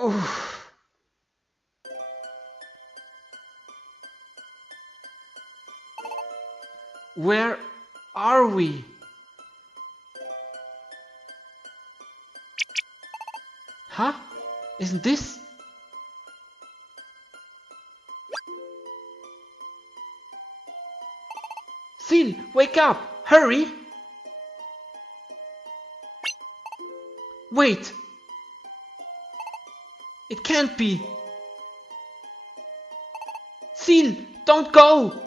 Oof. Where are we? Huh? Isn't this? Seal, wake up! Hurry! Wait! It can't be! Seal, don't go!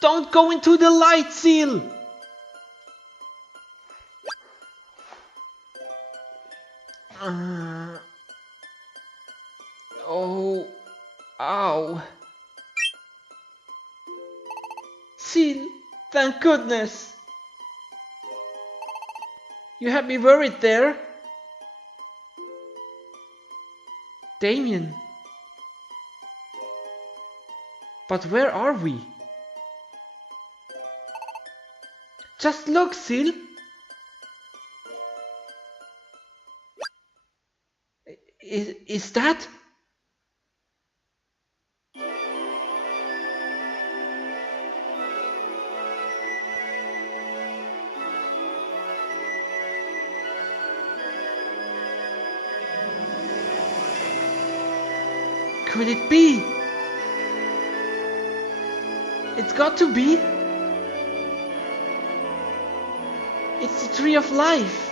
Don't go into the light, Seal! Oh, ow. Seal, thank goodness. You had me worried there. Damien. But where are we? Just look, Seal. Is that? Could it be? It's got to be. It's the Tree of Life.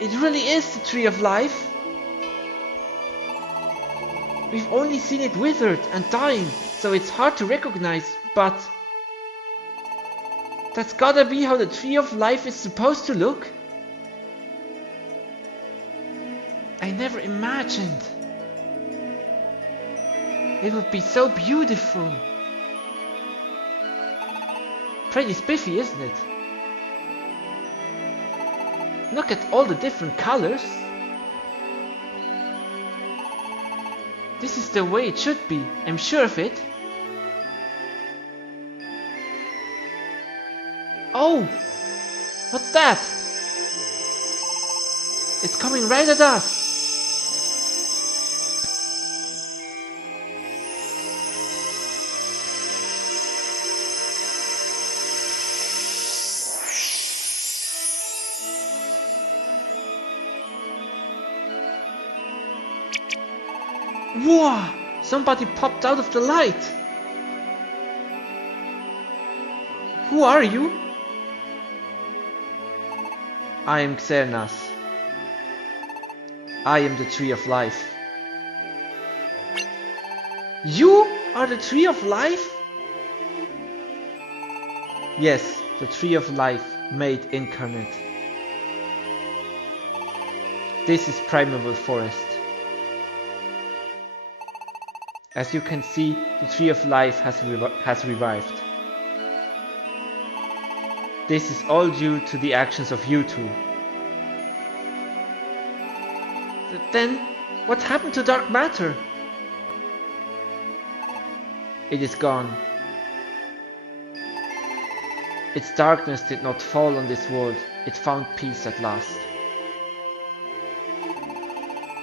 It really is the Tree of Life. We've only seen it withered and dying, so it's hard to recognize, but that's gotta be how the Tree of Life is supposed to look. I never imagined it would be so beautiful. Pretty spiffy, isn't it? Look at all the different colors. This is the way it should be, I'm sure of it. Oh! What's that? It's coming right at us. Whoa! Somebody popped out of the light! Who are you? I am Xernas. I am the Tree of Life. You are the Tree of Life? Yes, the Tree of Life made incarnate. This is Primeval Forest. As you can see, the Tree of Life has revived. This is all due to the actions of you two. Then, what happened to dark matter? It is gone. Its darkness did not fall on this world, it found peace at last.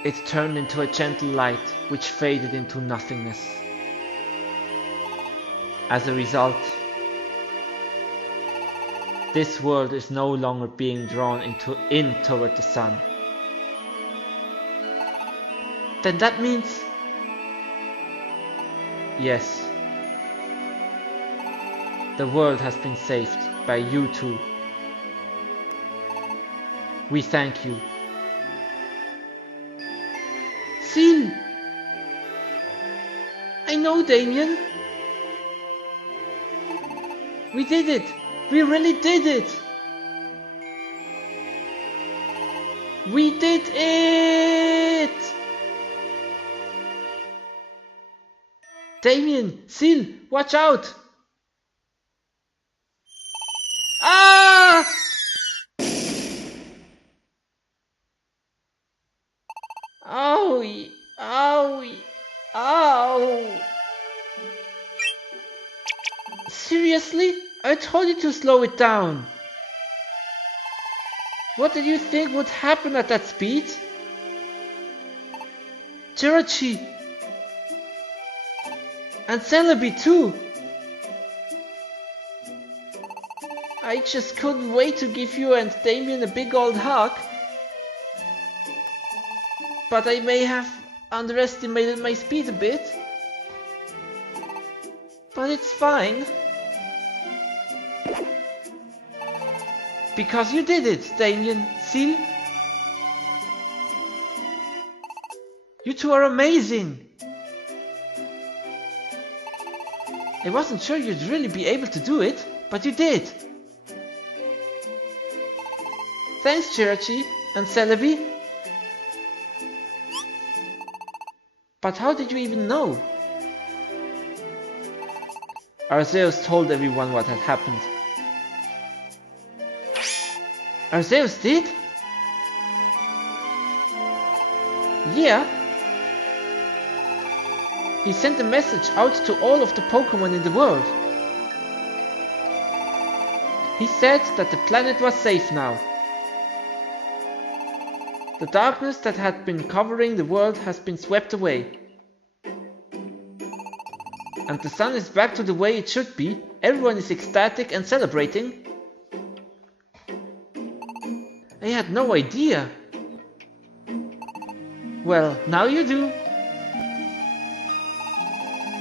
It turned into a gentle light, which faded into nothingness. As a result, this world is no longer being drawn in toward the sun. Then that means... Yes. The world has been saved by you two. We thank you. Seal! I know, Damien. We did it! We really did it! We did it! Damien! Seal! Watch out! Ah! Owie! Owie! Ow! Seriously? I told you to slow it down. What did you think would happen at that speed? Jirachi! And Celebi too! I just couldn't wait to give you and Damien a big old hug. But I may have underestimated my speed a bit. But it's fine. Because you did it, Damien. See? You two are amazing. I wasn't sure you'd really be able to do it, but you did. Thanks, Jirachi and Celebi. But how did you even know? Arceus told everyone what had happened. Arceus did? Yeah. He sent a message out to all of the Pokémon in the world. He said that the planet was safe now. The darkness that had been covering the world has been swept away. And the sun is back to the way it should be. Everyone is ecstatic and celebrating. I had no idea. Well, now you do.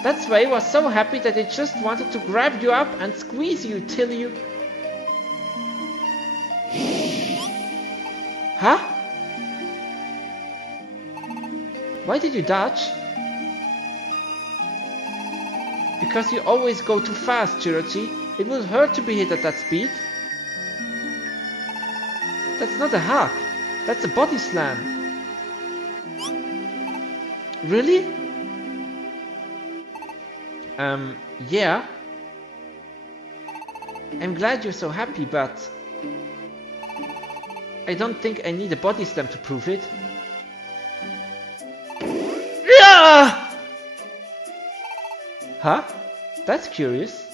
That's why I was so happy that I just wanted to grab you up and squeeze you till you... Huh? Why did you dodge? Because you always go too fast, Jirachi. It will hurt to be hit at that speed. That's not a hug. That's a body slam. Really? Yeah. I'm glad you're so happy, but... I don't think I need a body slam to prove it. Yeah! Huh? That's curious.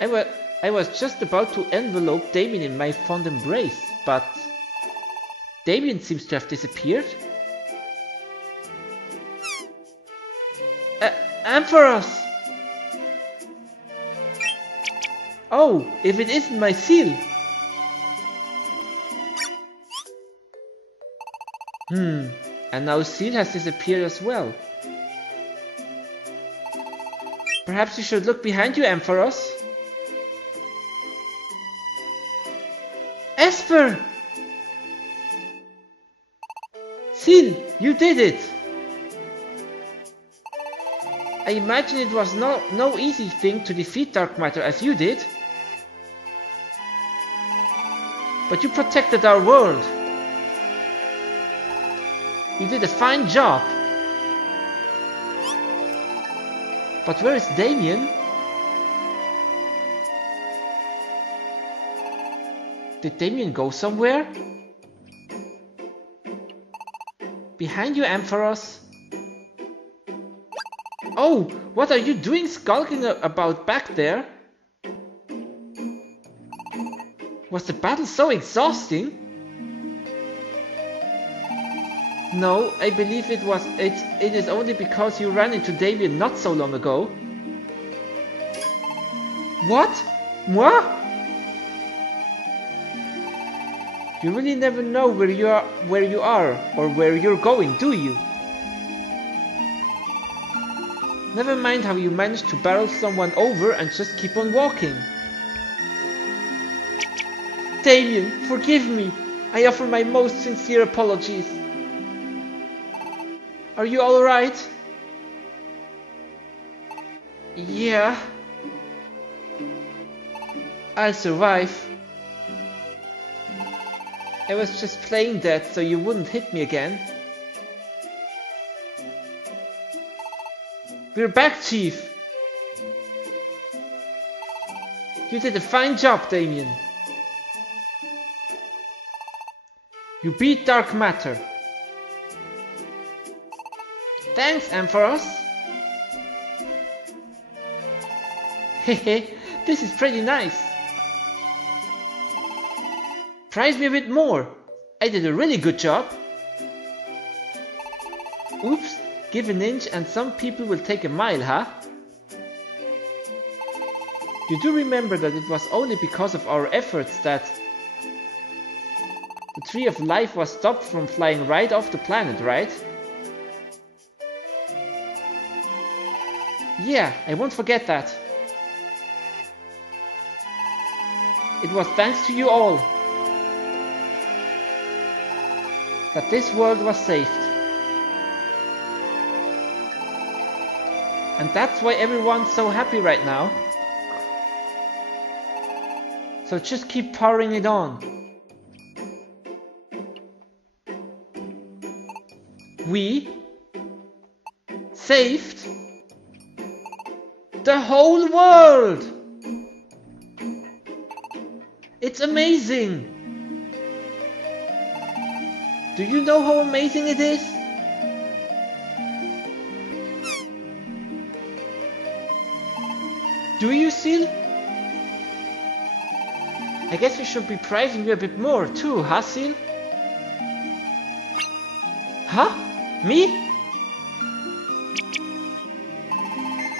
I was just about to envelope Damien in my fond embrace, but... Damien seems to have disappeared. Ampharos! Oh, if it isn't my seal! And now Seal has disappeared as well. Perhaps you should look behind you, Ampharos. Esper! Seal, you did it! I imagine it was no easy thing to defeat Dark Matter as you did. But you protected our world. You did a fine job. But where is Damien? Did Damien go somewhere? Behind you, Ampharos. Oh, what are you doing skulking about back there? Was the battle so exhausting? No, I believe it is only because you ran into Damien not so long ago. What? Moi? You really never know where you are or where you're going, do you? Never mind how you managed to barrel someone over and just keep on walking. Damien, forgive me. I offer my most sincere apologies. Are you alright? Yeah. I'll survive. I was just playing dead so you wouldn't hit me again. We're back, Chief! You did a fine job, Damien. You beat Dark Matter. Thanks, Ampharos. Hehe, this is pretty nice. Prize me a bit more. I did a really good job. Oops, give an inch and some people will take a mile, huh? You do remember that it was only because of our efforts that the Tree of Life was stopped from flying right off the planet, right? Yeah, I won't forget that. It was thanks to you all that this world was saved. And that's why everyone's so happy right now. So just keep powering it on. We saved the whole world! It's amazing! Do you know how amazing it is? Do you, Seal? I guess we should be prizing you a bit more too, huh, Seal? Huh? Me?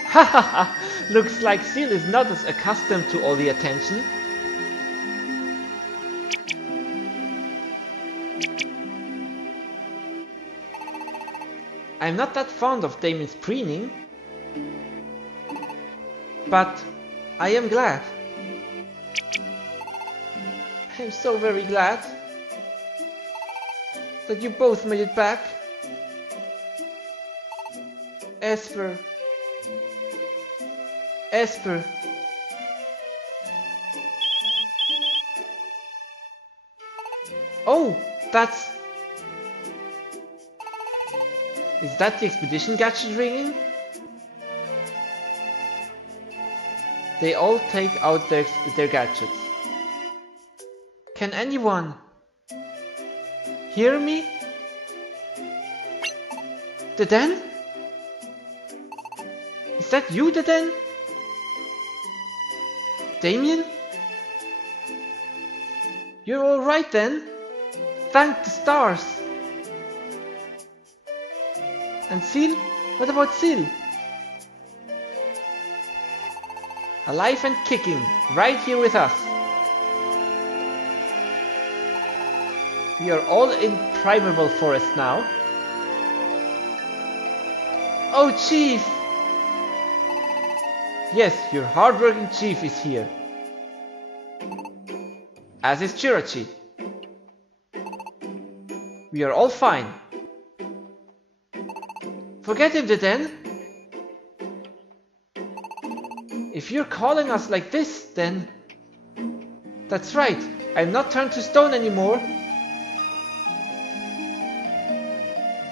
Hahaha! Looks like Seal is not as accustomed to all the attention. I'm not that fond of Damien's preening, but I am glad. I'm so very glad that you both made it back. Esper. Esper. Oh, that's... Is that the expedition gadget ringing? They all take out their gadgets. Can anyone hear me? Deden? Is that you, Deden? Damien? You're alright then? Thank the stars! And Seal? What about Seal? Alive and kicking, right here with us. We are all in Primeval Forest now. Oh, Chief! Yes, your hardworking Chief is here. As is Chirachi. We are all fine. Forget him, Deden. If you're calling us like this, then... That's right, I'm not turned to stone anymore.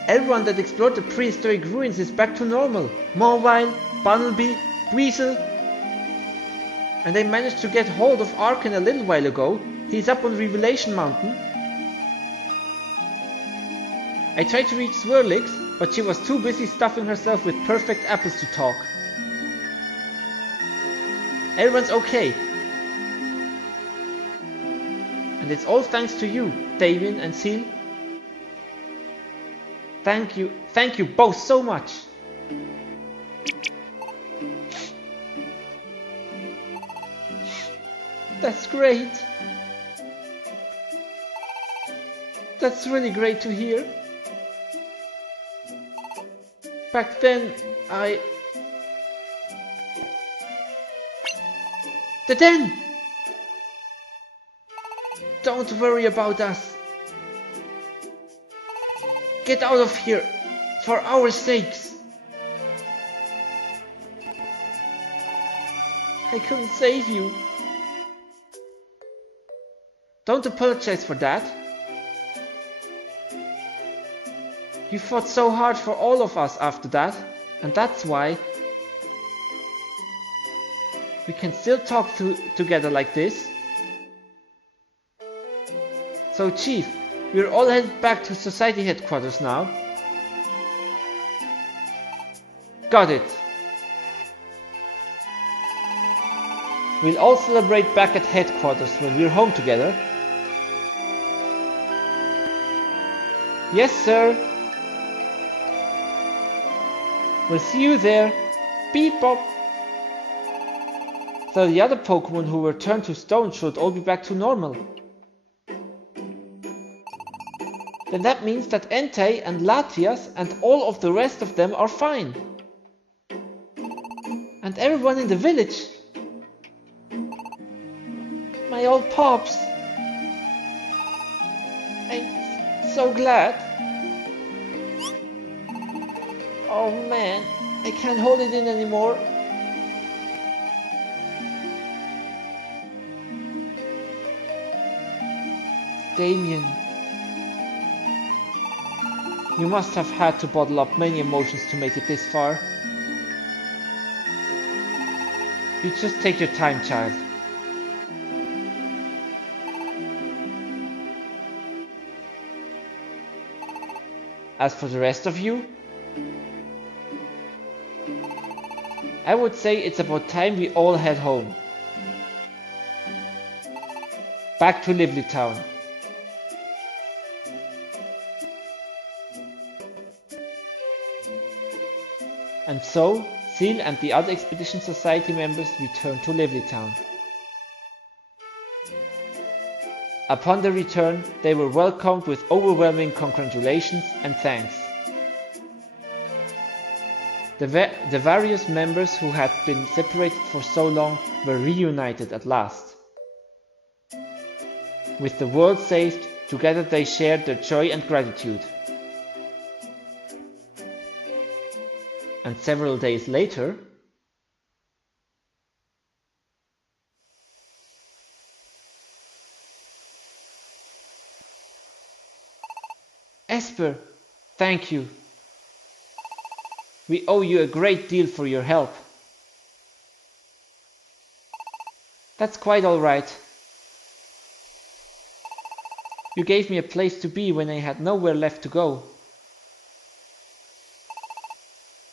Everyone that explored the prehistoric ruins is back to normal. Mobile, Bunnelby, Weasel. And I managed to get hold of Arkan a little while ago. He's up on Revelation Mountain. I tried to reach Swirlix, but she was too busy stuffing herself with perfect apples to talk. Everyone's okay. And it's all thanks to you, Damien and Seal. Thank you both so much. That's great. That's really great to hear. Back then, Deden! Don't worry about us. Get out of here, for our sakes. I couldn't save you. Don't apologize for that. You fought so hard for all of us after that, and that's why we can still talk together like this. So, Chief, we're all headed back to Society headquarters now. Got it. We'll all celebrate back at headquarters when we're home together. Yes, sir. We'll see you there. Beep bop. So the other Pokemon who were turned to stone should all be back to normal. Then that means that Entei and Latias and all of the rest of them are fine. And everyone in the village. My old pops. I'm so glad. Oh man, I can't hold it in anymore. Damien. You must have had to bottle up many emotions to make it this far. You just take your time, child. As for the rest of you, I would say it's about time we all head home. Back to Lively Town. And so, Seal and the other Expedition Society members returned to Lively Town. Upon their return, they were welcomed with overwhelming congratulations and thanks. The various members who had been separated for so long were reunited at last. With the world saved, together they shared their joy and gratitude. And several days later, Esper, thank you. We owe you a great deal for your help. That's quite all right. You gave me a place to be when I had nowhere left to go.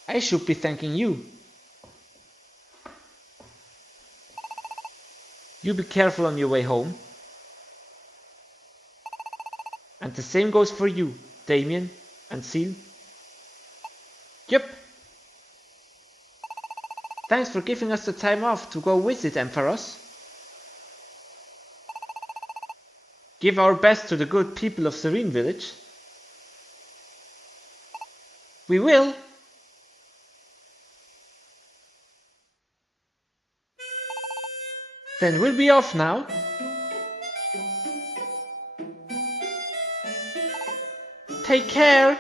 I should be thanking you. You be careful on your way home. And the same goes for you, Damien and Seal. Yep. Thanks for giving us the time off to go visit Ampharos. Give our best to the good people of Serene Village. We will. Then we'll be off now. Take care.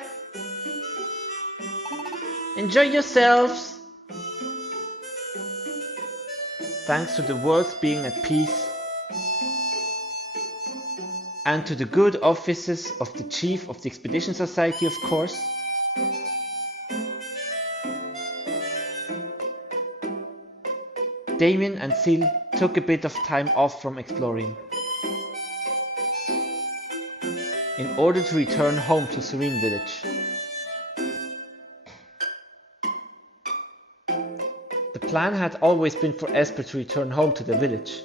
Enjoy yourselves. Thanks to the world's being at peace, and to the good offices of the Chief of the Expedition Society, of course. Damien and Seal took a bit of time off from exploring, in order to return home to Serene Village. The plan had always been for Esper to return home to the village.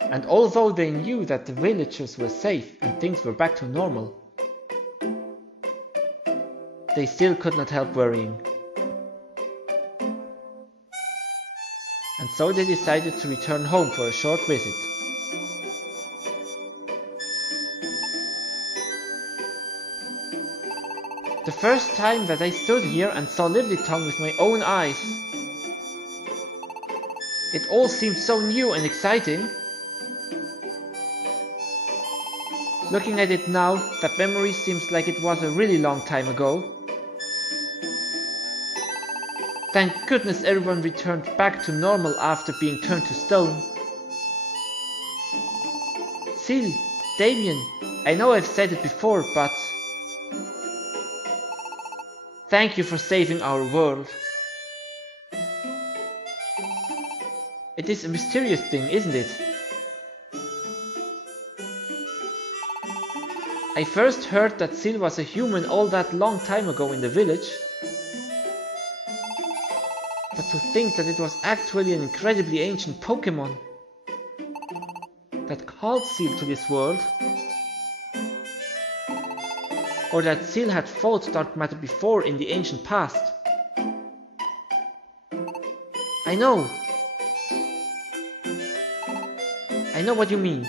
And although they knew that the villagers were safe and things were back to normal, they still could not help worrying. And so they decided to return home for a short visit. The first time that I stood here and saw Lively Town with my own eyes, it all seemed so new and exciting. Looking at it now, that memory seems like it was a really long time ago. Thank goodness everyone returned back to normal after being turned to stone. Seal, Damien, I know I've said it before, but thank you for saving our world. It is a mysterious thing, isn't it? I first heard that Seal was a human all that long time ago in the village. But To think that it was actually an incredibly ancient Pokémon that called Seal to this world. Or that Seal had fought dark matter before in the ancient past. I know what you mean.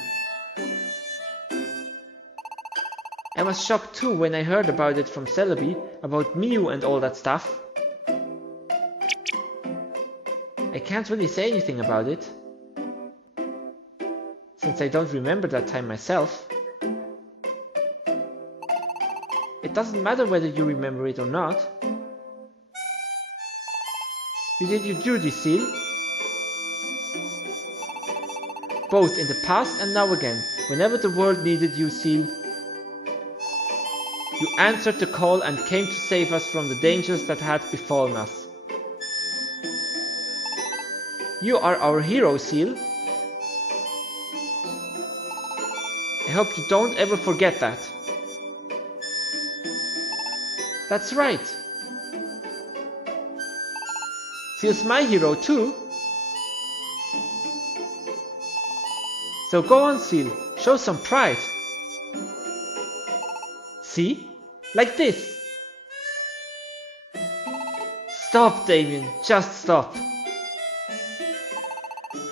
I was shocked too when I heard about it from Celebi, about Mew and all that stuff. I can't really say anything about it, since I don't remember that time myself. It doesn't matter whether you remember it or not. You did your duty, Seal. Both in the past and now again, whenever the world needed you, Seal. You answered the call and came to save us from the dangers that had befallen us. You are our hero, Seal. I hope you don't ever forget that. That's right. Seal's my hero too. So go on, Seal, show some pride. See? Like this. Stop, Damien, just stop.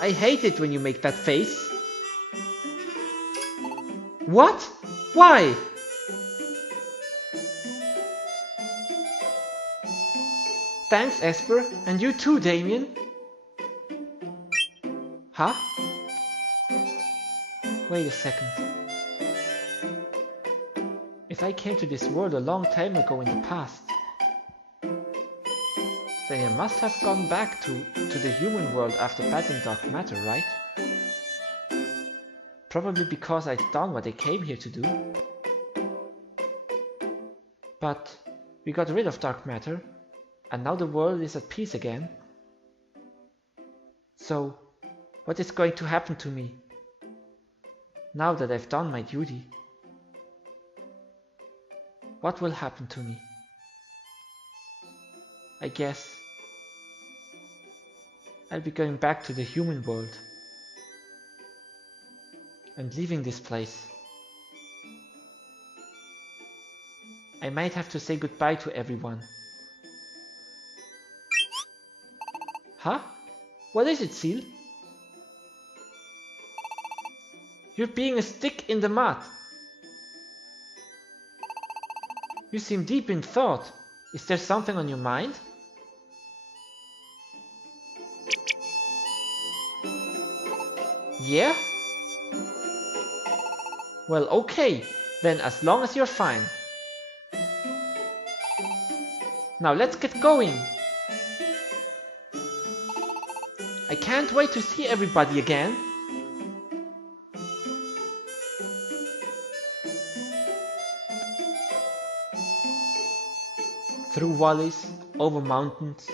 I hate it when you make that face. What? Why? Thanks, Esper, and you too, Damien. Huh? Wait a second. If I came to this world a long time ago in the past, then I must have gone back to the human world after battling dark matter, right? Probably because I'd done what I came here to do. But we got rid of dark matter, and now the world is at peace again. So, what is going to happen to me now that I've done my duty? What will happen to me? I guess I'll be going back to the human world and leaving this place. I might have to say goodbye to everyone. Huh? What is it, Seal? You're being a stick in the mud. You seem deep in thought. Is there something on your mind? Yeah? Well, okay. Then as long as you're fine. Now let's get going. I can't wait to see everybody again. Through valleys, over mountains.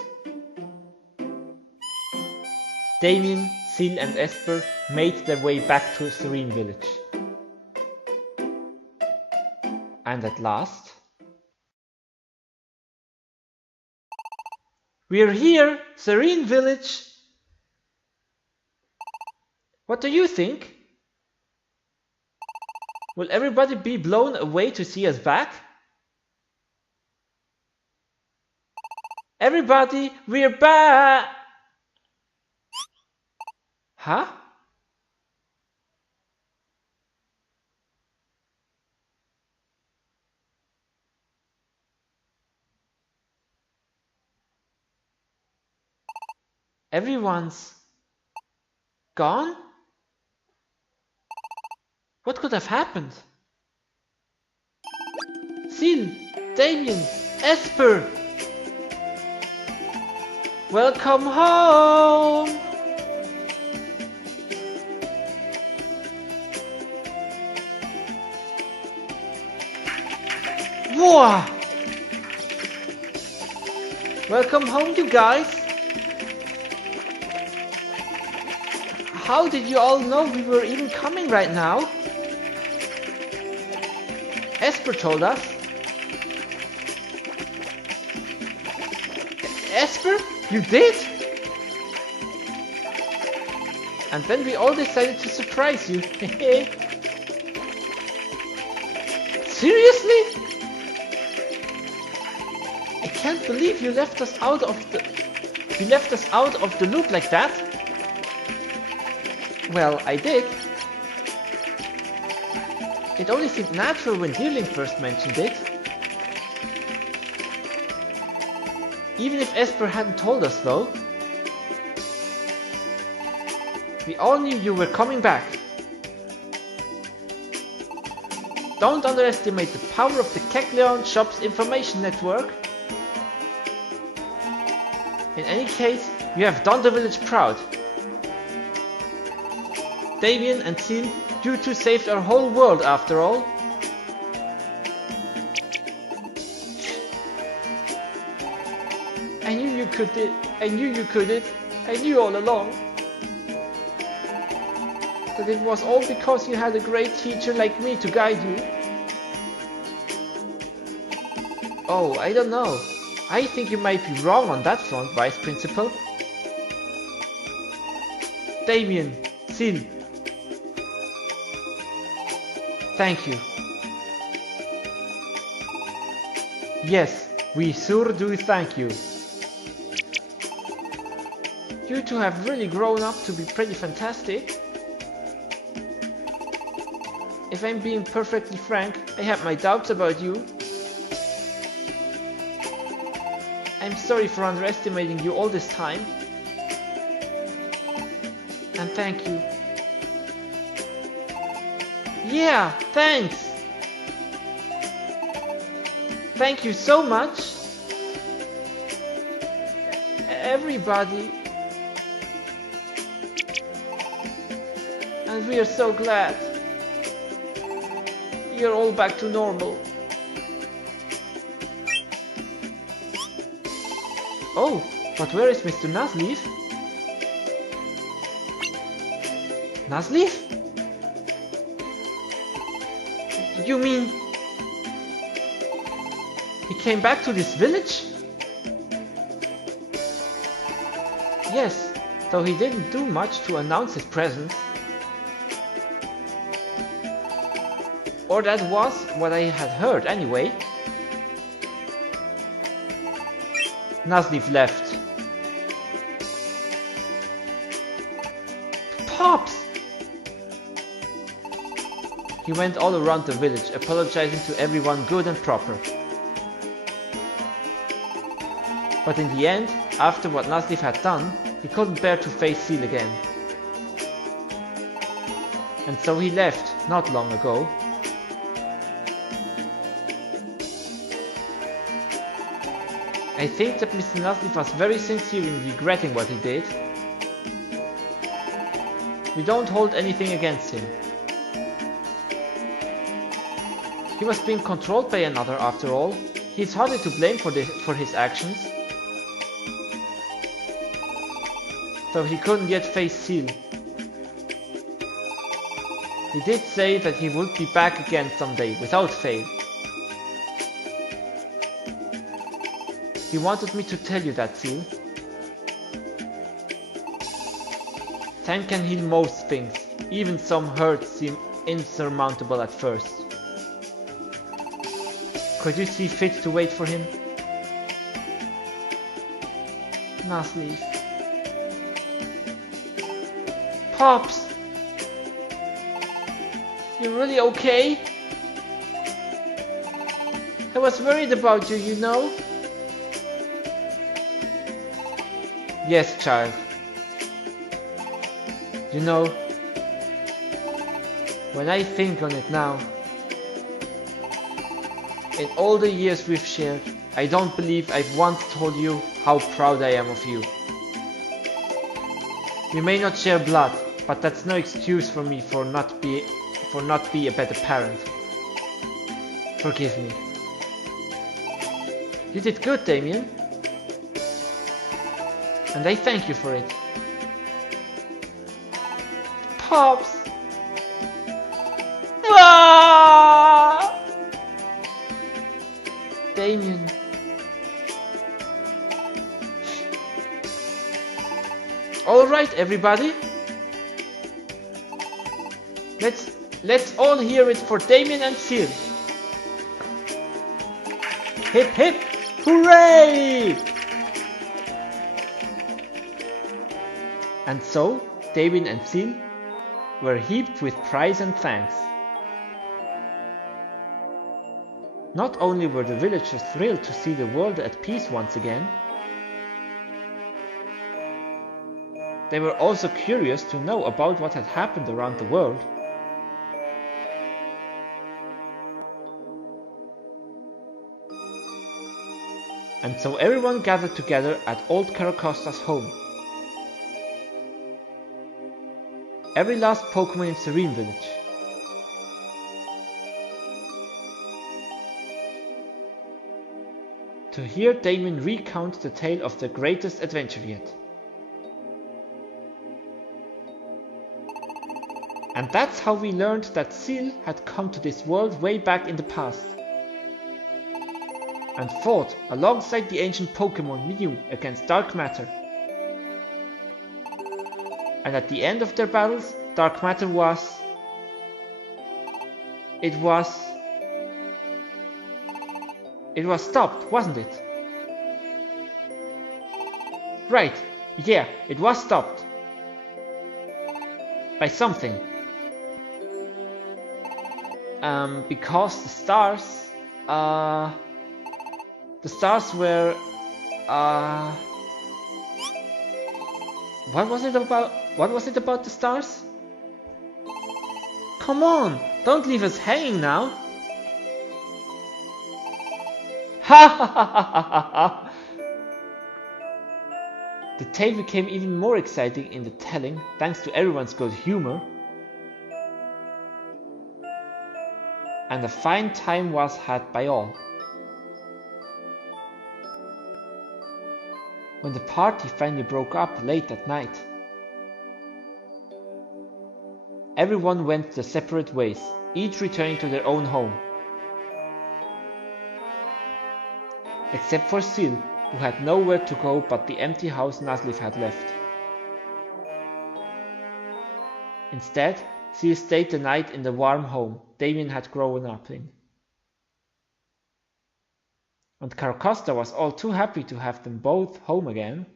Damien, Seal and Esper made their way back to Serene Village. And at last... We're here, Serene Village! What do you think? Will everybody be blown away to see us back? Everybody, we're back! Huh? Everyone's gone? What could have happened? Seal, Damien, Esper! Welcome home! Whoa! Welcome home, you guys! How did you all know we were even coming right now? Esper told us. Esper? You did? And then we all decided to surprise you. Seriously? I can't believe you left us out of the loop like that. Well, I did. It only seemed natural when Deerling first mentioned it. Even if Esper hadn't told us though. We all knew you were coming back. Don't underestimate the power of the Kecleon Shop's information network. In any case, you have done the village proud. Damien and Seal, you two saved our whole world after all. I knew you could it. I knew you could it. I knew all along. That it was all because you had a great teacher like me to guide you. Oh, I don't know. I think you might be wrong on that front, Vice Principal. Damien, Seal. Thank you. Yes, we sure do thank you. You two have really grown up to be pretty fantastic. If I'm being perfectly frank, I have my doubts about you. I'm sorry for underestimating you all this time. And thank you. Yeah, thanks! Thank you so much! Everybody. And we are so glad. You're all back to normal. Oh, but where is Mr. Nuzleaf? Nuzleaf? You mean... he came back to this village? Yes, though he didn't do much to announce his presence. Or that was what I had heard anyway. Nuzleaf left. Pops! He went all around the village, apologizing to everyone good and proper. But in the end, after what Nuzleaf had done, he couldn't bear to face Seal again. And so he left, not long ago. I think that Mr. Nuzleaf was very sincere in regretting what he did. We don't hold anything against him. He was being controlled by another after all. He is hardly to blame for his actions. Though he couldn't yet face Seal. He did say that he would be back again someday, without fail. He wanted me to tell you that, Seal. Time can heal most things, even some hurts seem insurmountable at first. Could you see fit to wait for him? Nuzleaf. Pops! You really okay? I was worried about you, you know? Yes, child. You know, when I think on it now, in all the years we've shared, I don't believe I've once told you how proud I am of you. We may not share blood, but that's no excuse for me for not be a better parent. Forgive me. You did good, Damien. And I thank you for it. Pops! Ah! Damien. Alright, everybody. Let's all hear it for Damien and Seal. Hip hip, hooray! And so, Damien and Seal were heaped with praise and thanks. Not only were the villagers thrilled to see the world at peace once again, they were also curious to know about what had happened around the world. And so everyone gathered together at old Caracosta's home. Every last Pokemon in Serene Village. To hear Damien recount the tale of the greatest adventure yet. And that's how we learned that Seal had come to this world way back in the past. And fought alongside the ancient Pokemon Mew against Dark Matter. And at the end of their battles, Dark Matter was... It was stopped, wasn't it? Right, yeah, it was stopped. By something. Because the stars were... What was it about the stars? Come on, don't leave us hanging now. Ha ha ha ha ha ha! The tale became even more exciting in the telling thanks to everyone's good humor. And a fine time was had by all. When the party finally broke up late at night, everyone went their separate ways, each returning to their own home. Except for Seal, who had nowhere to go but the empty house Nuzleaf had left. Instead, Seal stayed the night in the warm home Damien had grown up in. And Caracosta was all too happy to have them both home again.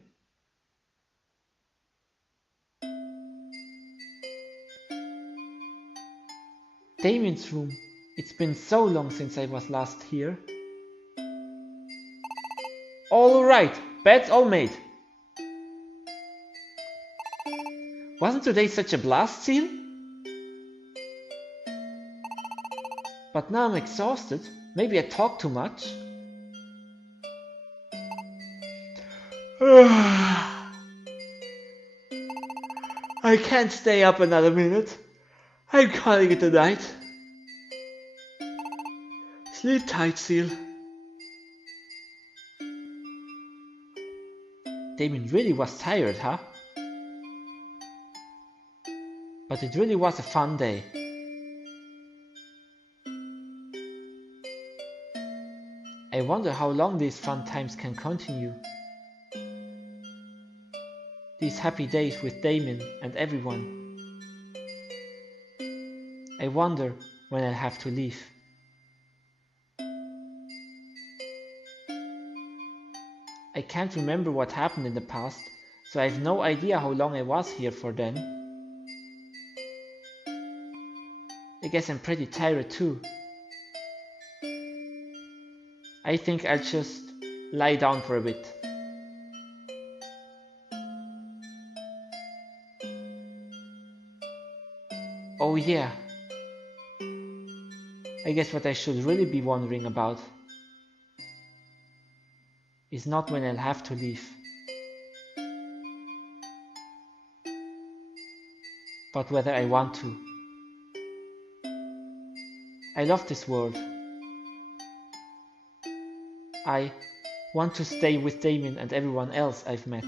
Damien's room. It's been so long since I was last here. All right, bed's all made. Wasn't today such a blast, Seal? But now I'm exhausted. Maybe I talk too much. I can't stay up another minute. I'm calling it a night. Sleep tight, Seal. Damien really was tired, huh? But it really was a fun day. I wonder how long these fun times can continue. These happy days with Damien and everyone. I wonder when I'll have to leave. I can't remember what happened in the past, so I have no idea how long I was here for then. I guess I'm pretty tired too. I think I'll just lie down for a bit. Oh yeah. I guess what I should really be wondering about is not when I'll have to leave, but whether I want to. I love this world. I want to stay with Damien and everyone else I've met.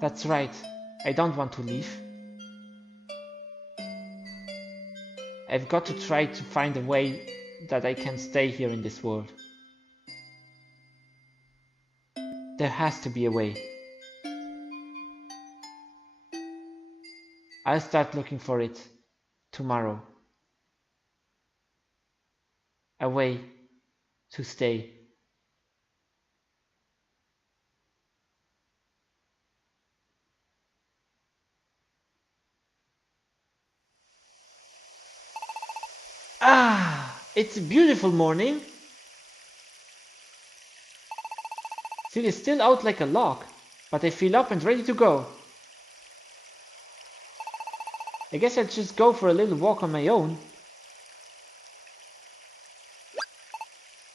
That's right, I don't want to leave. I've got to try to find a way that I can stay here in this world. There has to be a way. I'll start looking for it tomorrow. A way to stay. Ah, it's a beautiful morning. Seal is still out like a log, but I feel up and ready to go. I guess I'll just go for a little walk on my own.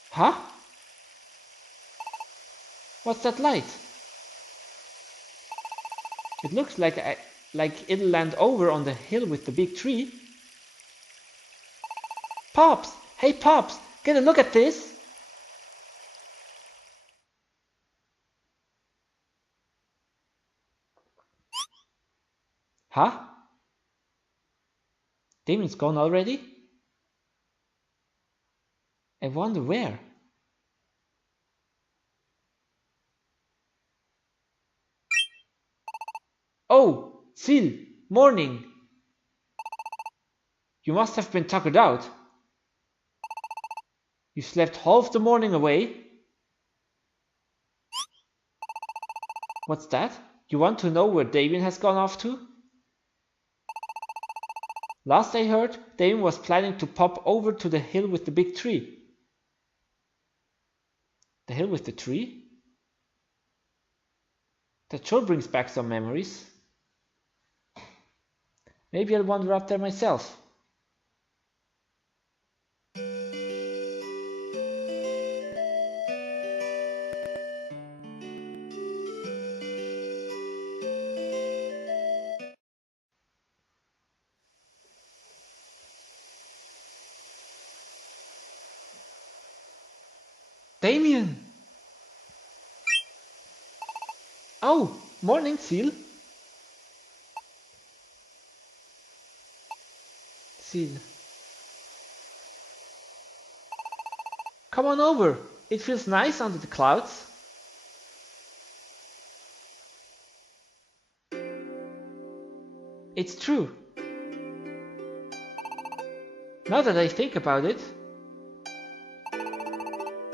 Huh? What's that light? It looks like it'll land over on the hill with the big tree. Pops! Hey Pops! Get a look at this! Huh? Damien's gone already? I wonder where. Oh, Seal, morning. You must have been tuckered out. You slept half the morning away. What's that? You want to know where Damien has gone off to? Last I heard, Damien was planning to pop over to the hill with the big tree. The hill with the tree? That sure brings back some memories. Maybe I'll wander up there myself. Damien! Oh, morning, Seal. Seal. Come on over. It feels nice under the clouds. It's true. Now that I think about it,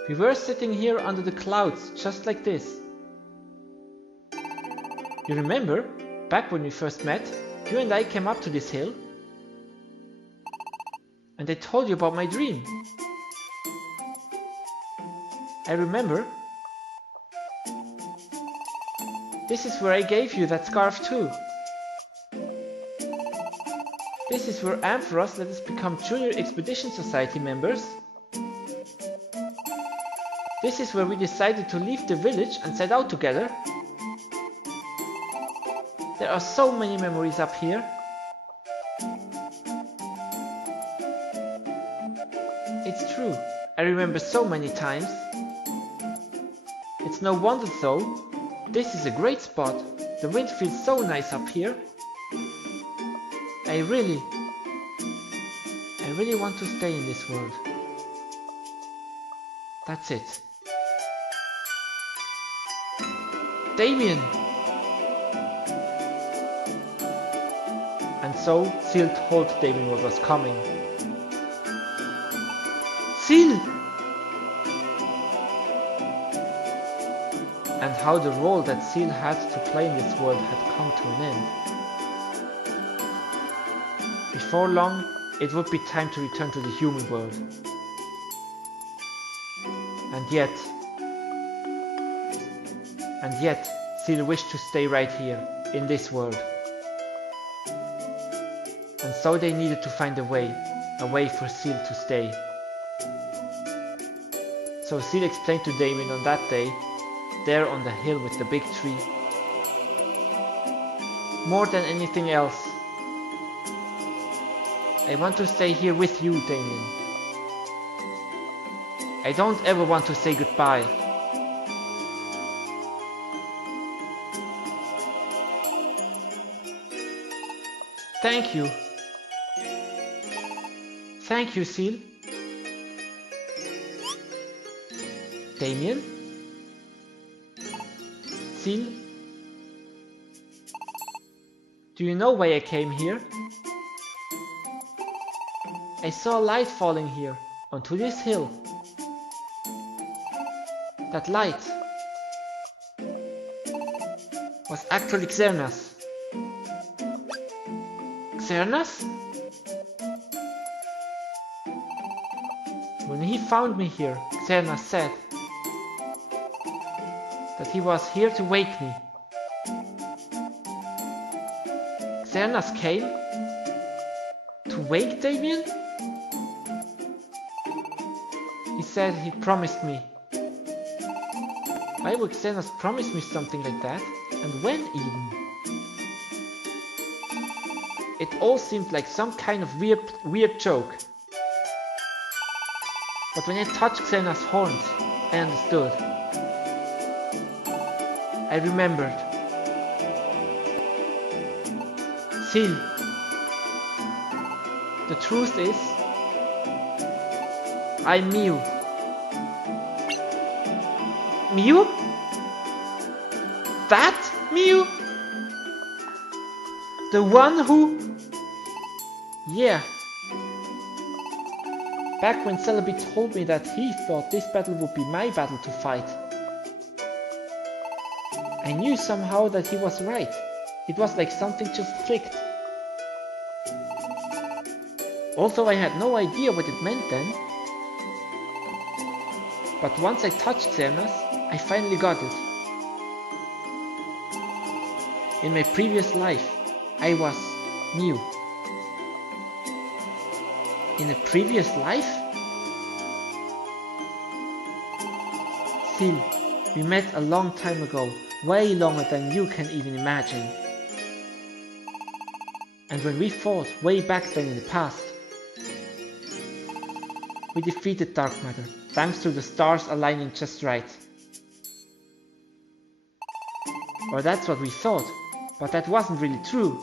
we were sitting here under the clouds just like this. You remember, back when we first met, you and I came up to this hill and I told you about my dream. I remember. This is where I gave you that scarf too. This is where Ampharos let us become Junior Expedition Society members. This is where we decided to leave the village and set out together. There are so many memories up here. It's true, I remember so many times. It's no wonder though. This is a great spot. The wind feels so nice up here. I really want to stay in this world. That's it. Damien! And so Seal told Damien what was coming. Seal! And how the role that Seal had to play in this world had come to an end. Before long, it would be time to return to the human world. And yet, Seal wished to stay right here, in this world. And so they needed to find a way for Seal to stay. So Seal explained to Damien on that day, there on the hill with the big tree. More than anything else, I want to stay here with you, Damien. I don't ever want to say goodbye. Thank you. Thank you, Seal. Damien? Seal? Do you know why I came here? I saw a light falling here, onto this hill. That light was actually Xernas. Xernas? When he found me here, Xernas said that he was here to wake me. Xernas came to wake Damien? He said he promised me. Why would Xernas promise me something like that? And when even? It all seemed like some kind of weird joke. But when I touched Xernas' horns, I understood. I remembered. Sil, the truth is, I'm Mew. Mew? That Mew? The one who... Yeah. Back when Celebi told me that he thought this battle would be my battle to fight, I knew somehow that he was right. It was like something just clicked. Although I had no idea what it meant then. But once I touched Xernas, I finally got it. In my previous life, I was Mew. In a previous life? Sil, we met a long time ago, way longer than you can even imagine. And when we fought way back then in the past, we defeated Dark Matter, thanks to the stars aligning just right. Or that's what we thought, but that wasn't really true.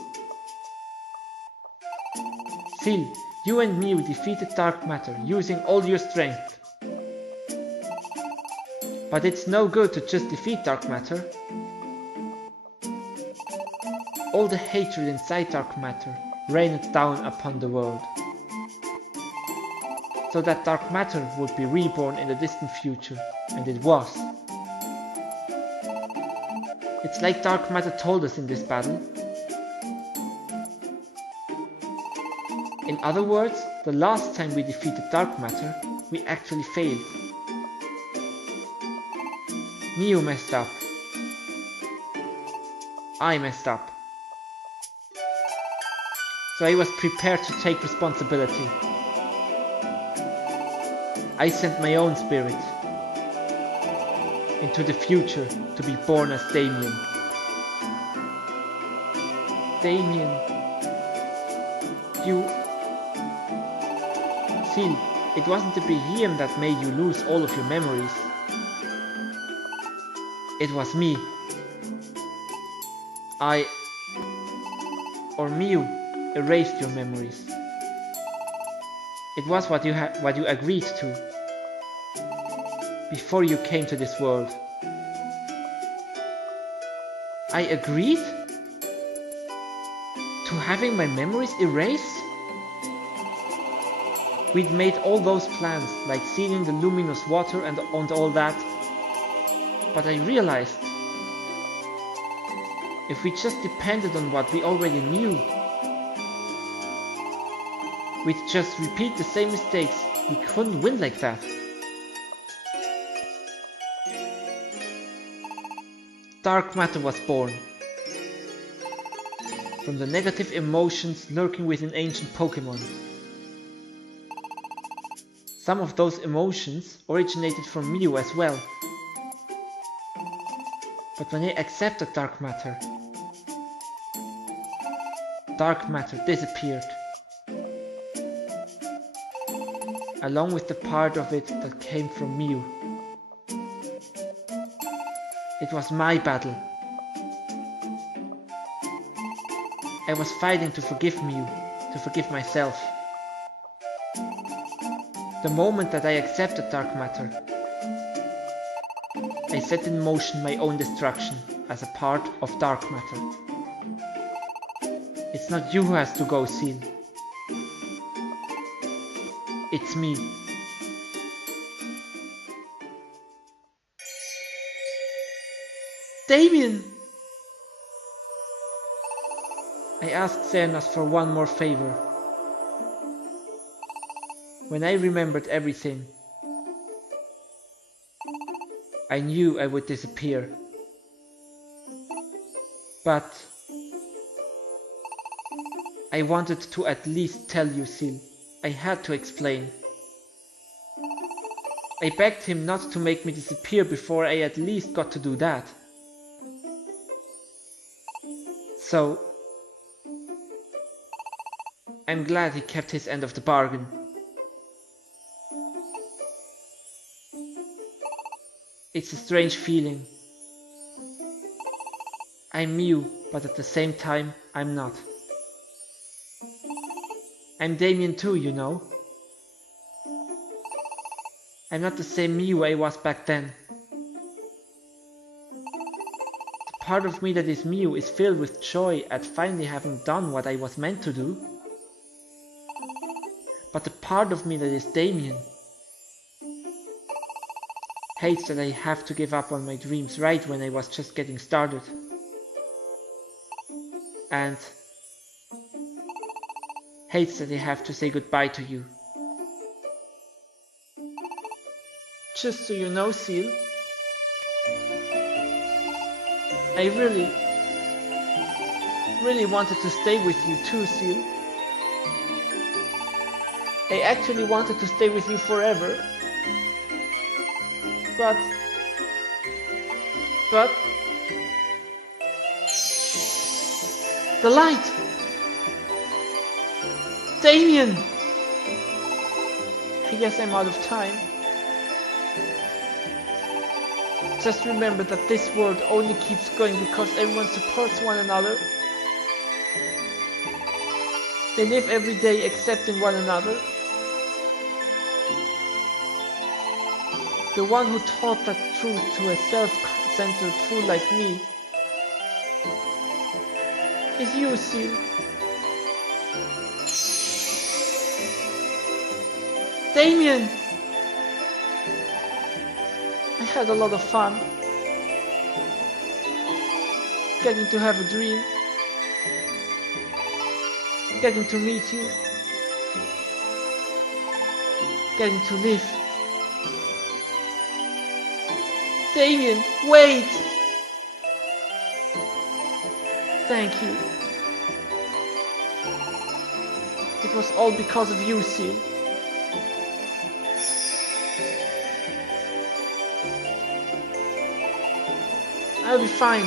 Sil, you and Mew defeated Dark Matter using all your strength. But it's no good to just defeat Dark Matter. All the hatred inside Dark Matter rained down upon the world, so that Dark Matter would be reborn in the distant future, and it was. It's like Dark Matter told us in this battle. In other words, the last time we defeated Dark Matter, we actually failed. Mew messed up. I messed up. So I was prepared to take responsibility. I sent my own spirit into the future to be born as Damien. Damien, you... Sil, it wasn't the Behemoth that made you lose all of your memories. It was me. Or Mew, erased your memories. It was what you agreed to before you came to this world. I agreed to having my memories erased? We'd made all those plans, like sealing the luminous water and all that, but I realized if we just depended on what we already knew, we'd just repeat the same mistakes. We couldn't win like that. Dark Matter was born from the negative emotions lurking within ancient Pokemon. Some of those emotions originated from Mew as well. But when I accepted Dark Matter disappeared, along with the part of it that came from Mew. It was my battle. I was fighting to forgive Mew, to forgive myself. The moment that I accepted Dark Matter, I set in motion my own destruction as a part of Dark Matter. It's not you who has to go, Seal. It's me. Damien! I asked Xernas for one more favor. When I remembered everything, I knew I would disappear. But I wanted to at least tell you, Seal. I had to explain. I begged him not to make me disappear before I at least got to do that. So, I'm glad he kept his end of the bargain. It's a strange feeling. I'm Mew, but at the same time, I'm not. I'm Damien too, you know. I'm not the same Mew I was back then. The part of me that is Mew is filled with joy at finally having done what I was meant to do. But the part of me that is Damien hates that I have to give up on my dreams right when I was just getting started. And hates that I have to say goodbye to you. Just so you know, Seal, I really wanted to stay with you too, Seal. I actually wanted to stay with you forever. But the light! Damien! I guess I'm out of time. Just remember that this world only keeps going because everyone supports one another. They live every day accepting one another. The one who taught that truth to a self-centered fool like me is you, Seal. Damien! I had a lot of fun. Getting to have a dream. Getting to meet you. Getting to live. Damien, wait! Thank you. It was all because of you, Seal. I'll be fine.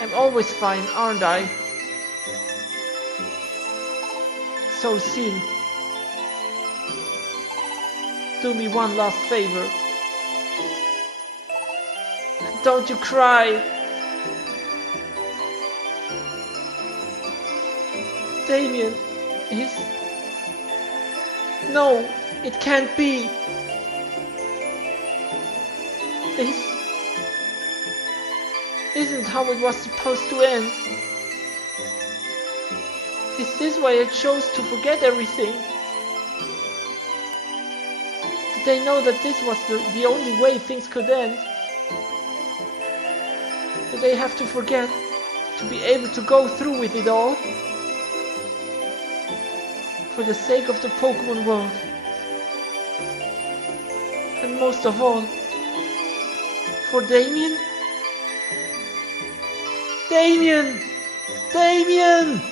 I'm always fine, aren't I? So, Seal, do me one last favor. Don't you cry! Damien is... No, it can't be! This isn't how it was supposed to end. Is this why I chose to forget everything? Did I know that this was the only way things could end? Did I have to forget to be able to go through with it all? For the sake of the Pokemon world. And most of all, for Damien? Damien! Damien!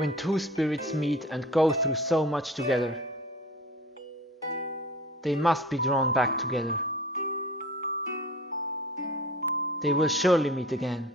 When two spirits meet and go through so much together, they must be drawn back together. They will surely meet again.